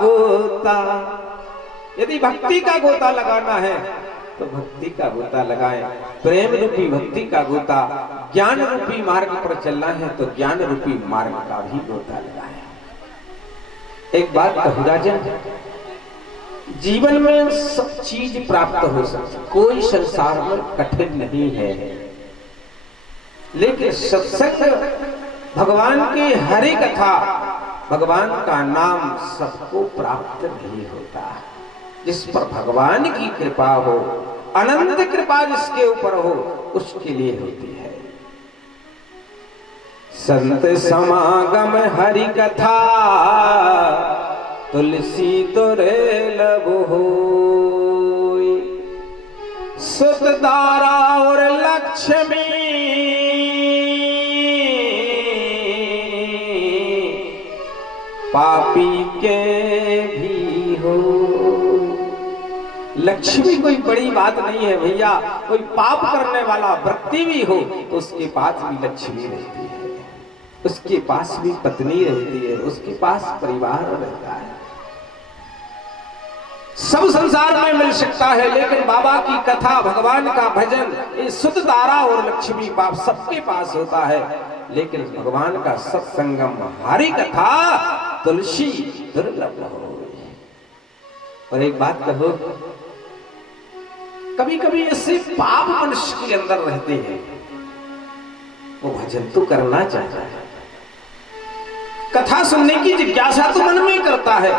गोता। यदि भक्ति का गोता लगाना है तो भक्ति का गोता लगाएं, प्रेम रूपी भक्ति का गोता। ज्ञान रूपी मार्ग पर चलना है तो ज्ञान रूपी मार्ग का भी गोता लगाएं। एक बात कहूं राजन, जीवन में सब चीज प्राप्त हो सकती, कोई संसार में कठिन नहीं है, लेकिन सत्संग, भगवान की हरि कथा, भगवान का नाम सबको प्राप्त नहीं होता। जिस पर भगवान की कृपा हो, अनंत कृपा जिसके ऊपर हो, उसके लिए होती है। संत समागम हरि कथा, तुलसी दुर्लभ होय। सुत दारा और लक्ष्मी, पापी के भी हो। लक्ष्मी कोई बड़ी बात नहीं है भैया, कोई पाप करने वाला व्यक्ति भी हो तो उसके पास भी लक्ष्मी रहती है, उसके पास भी पत्नी रहती है, उसके पास परिवार रहता है। सब संसार में मिल सकता है, लेकिन बाबा की कथा, भगवान का भजन, ये शुद्ध तारा और लक्ष्मी बाप सबके पास होता है। लेकिन भगवान का सत्संगम हरि कथा, तुलसी दुर्लभ हो। और एक बात कहो, कभी कभी ऐसे पाप मनुष्य के अंदर रहते हैं, वो भजन तो करना चाहता है, कथा सुनने की जिज्ञासा तो मन में करता है,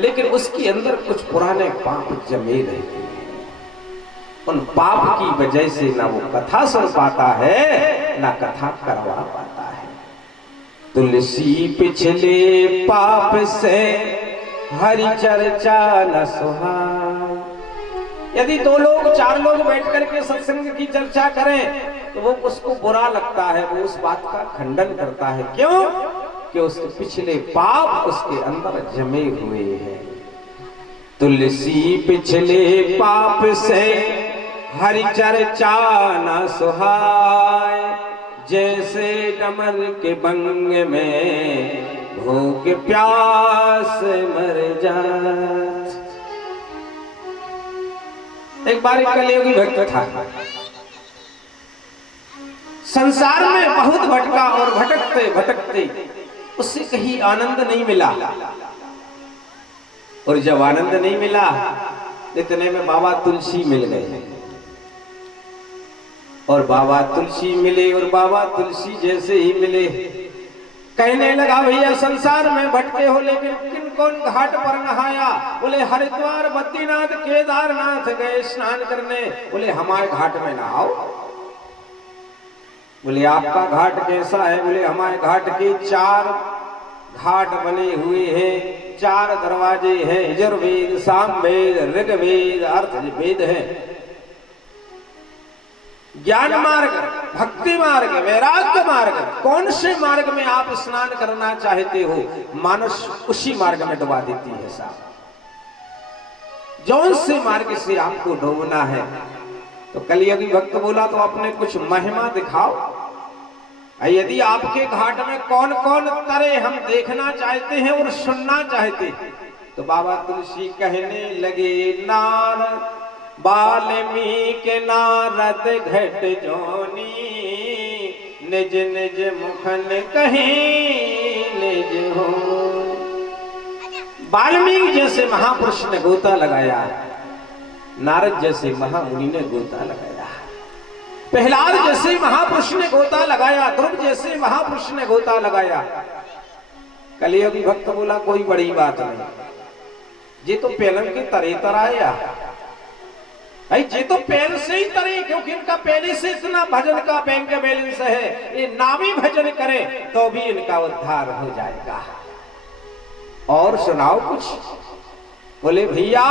लेकिन उसके अंदर कुछ पुराने पाप जमे रहते हैं। उन पाप की वजह से ना वो कथा सुन पाता है, ना कथा करवा पाता है। तुलसी पिछले पाप से हरि चर्चा न सुहाय। यदि 2 लोग 4 लोग बैठ करके सत्संग की चर्चा करें तो वो उसको बुरा लगता है, वो उस बात का खंडन करता है। क्यों? कि उसके पिछले पाप उसके अंदर जमे हुए हैं। तुलसी पिछले पाप से हरि चर्चा न सुहाय। जैसे डमर के बंग में भूख प्यास मर जात। एक बार एक कलियुगी भक्त था, संसार में बहुत भटका और भटकते भटकते उससे कहीं आनंद नहीं मिला। और जब आनंद नहीं मिला, इतने में बाबा तुलसी मिल गए। और बाबा तुलसी मिले, और बाबा तुलसी जैसे ही मिले, कहने लगा, भैया संसार में भटके हो, लेकिन किन कौन घाट पर नहाया? बोले हरिद्वार, बद्रीनाथ, केदारनाथ गए स्नान करने। बोले हमारे घाट में नहाओ। बोले आपका घाट कैसा है? बोले हमारे घाट के 4 घाट बने हुए हैं, 4 दरवाजे हैं, यजुर्वेद, सामवेद, ऋग्वेद, अर्थवेद है। ज्ञान मार्ग, भक्ति मार्ग, वैराग्य मार्ग, कौन से मार्ग में आप स्नान करना चाहते हो? मानस उसी मार्ग में डुबा देती है साहब। जौन से मार्ग से आपको डूबना है। तो कलियुगी भक्त बोला, तो अपने कुछ महिमा दिखाओ। यदि आपके घाट में कौन कौन तरे हम देखना चाहते हैं और सुनना चाहते हैं। तो बाबा तुलसी कहने लगे, नारद वाल्मीकि नारद घट जोनी, निज निज मुखन कहीं निज हो। वाल्मीकि जैसे महापुरुष ने गोता लगाया, नारद जैसे महामुनि ने गोता लगाया, प्रहलाद जैसे महापुरुष ने गोता लगाया, ध्रुव जैसे महापुरुष ने गोता लगाया। कलियुगी भक्त बोला, कोई बड़ी बात नहीं, ये तो पेलन के तरे तराया। ये तो पहले से ही तरे, क्योंकि इनका पहले से इतना भजन का बैंक बैलेंस है। ये नामी भजन करें तो भी इनका उद्धार हो जाएगा। और सुनाओ कुछ। बोले भैया,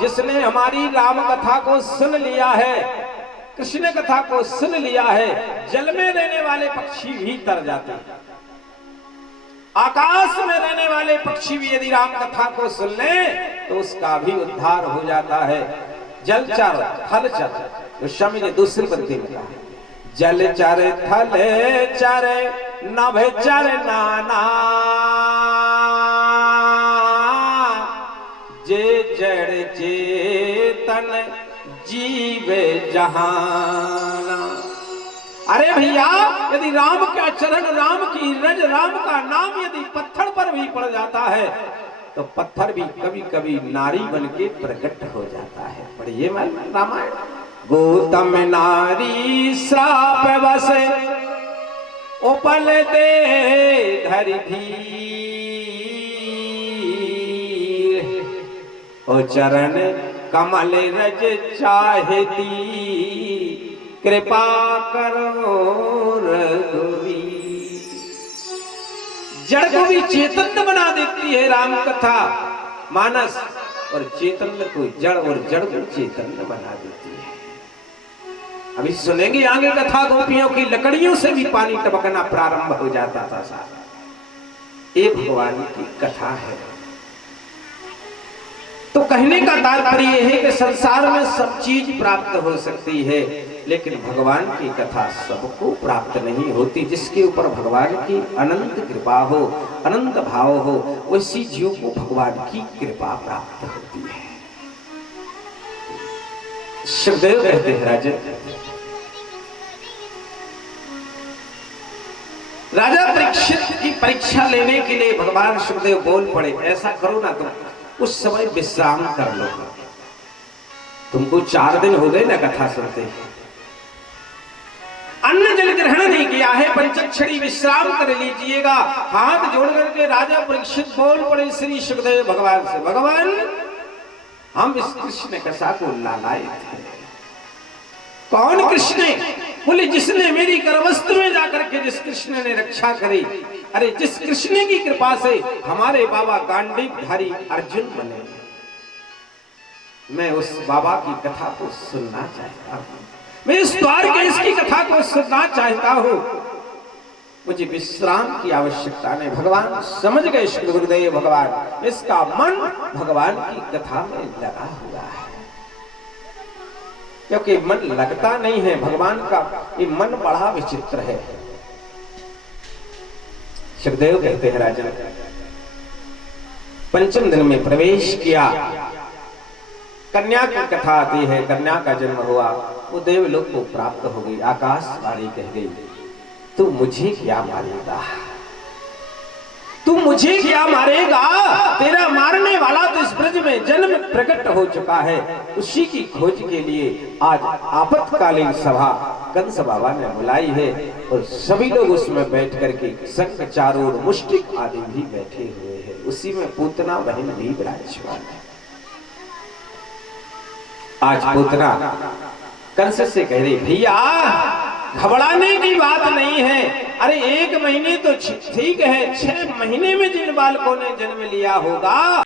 जिसने हमारी राम कथा को सुन लिया है, कृष्ण कथा को सुन लिया है, जल में रहने वाले पक्षी भी तर जाते हैं। आकाश में रहने वाले पक्षी भी यदि राम कथा को सुन ले तो उसका भी उद्धार हो जाता है। जल चर थल चर, तो शमी ने दूसरी पंक्ति में कहा, जल चर थल चर नभ चर नाना, जे जड़ चेतन जीवे जहाना। अरे भैया, यदि राम का चरण, राम की रज, राम का नाम यदि पत्थर पर भी पड़ जाता है तो पत्थर भी कभी कभी नारी बन के प्रकट हो जाता है। पढ़िए रामायण। गौतम नारी श्राप बसे उपल दे धरि धीर, ओ चरण कमल रज चाहती, कृपा करो रघुवीर। जड़ को भी चेतन बना देती है राम कथा मानस, और चेतन को जड़ और जड़ को चेतन बना देती है। अभी सुनेंगे आगे कथा, गोपियों की लकड़ियों से भी पानी टपकना प्रारंभ हो जाता था साहब। ये भगवान की कथा है। तो कहने का तात्पर्य है कि संसार में सब चीज प्राप्त हो सकती है, लेकिन भगवान की कथा सबको प्राप्त नहीं होती। जिसके ऊपर भगवान की अनंत कृपा हो, अनंत भाव हो, उसी जीव को भगवान की कृपा प्राप्त होती है। शिवदेव कहते हैं राजा परीक्षित की परीक्षा लेने के लिए भगवान शिवदेव बोल पड़े, ऐसा करो ना, तुम उस समय विश्राम कर लो। तुमको 4 दिन हो गए ना कथा सुनते, अन्न जल ग्रहण नहीं किया है, पंचक्षणी विश्राम कर लीजिएगा। हाथ जोड़ करके राजा परीक्षित बोल पड़े श्री सुखदेव भगवान से, भगवान हम इस कृष्ण कथा को लालाए थे। कौन कृष्ण? बोले जिसने मेरी करवस्त्र में जाकर के जिस कृष्ण ने रक्षा करी। अरे जिस कृष्ण की कृपा से हमारे बाबा गांडीवधारी अर्जुन बने, मैं उस बाबा की कथा को सुनना चाहता हूं, मैं इस द्वारकेश की कथा को सुनना चाहता हूं। मुझे विश्राम की आवश्यकता नहीं। भगवान समझ गए, श्री गुरुदेव भगवान, इसका मन भगवान की कथा में लगा हुआ है, क्योंकि मन लगता नहीं है भगवान का। ये मन बड़ा विचित्र है। शिवदेव कहते हैं राजन, पंचम दिन में प्रवेश किया, कन्या की कथा आती है। कन्या का जन्म हुआ, वो देवलोक को प्राप्त हो गई। आकाशवाणी कह गई, तू मुझे क्या मारेगा, तू मुझे क्या मारेगा, तेरा मारने वाला तो इस ब्रज में जन्म प्रकट हो चुका है। उसी की खोज के लिए आज आपातकालीन सभा कंस बाबा ने बुलाई है, और सभी लोग उसमें बैठ करके संग चारों मुष्टिक आदि भी बैठे हुए हैं। उसी में पूतना बहन भी विराजमान है। आज पूतना कंस से कह रही, भैया घबराने की बात नहीं है। अरे 1 महीने तो ठीक है, 6 महीने में जिन बालकों ने जन्म लिया होगा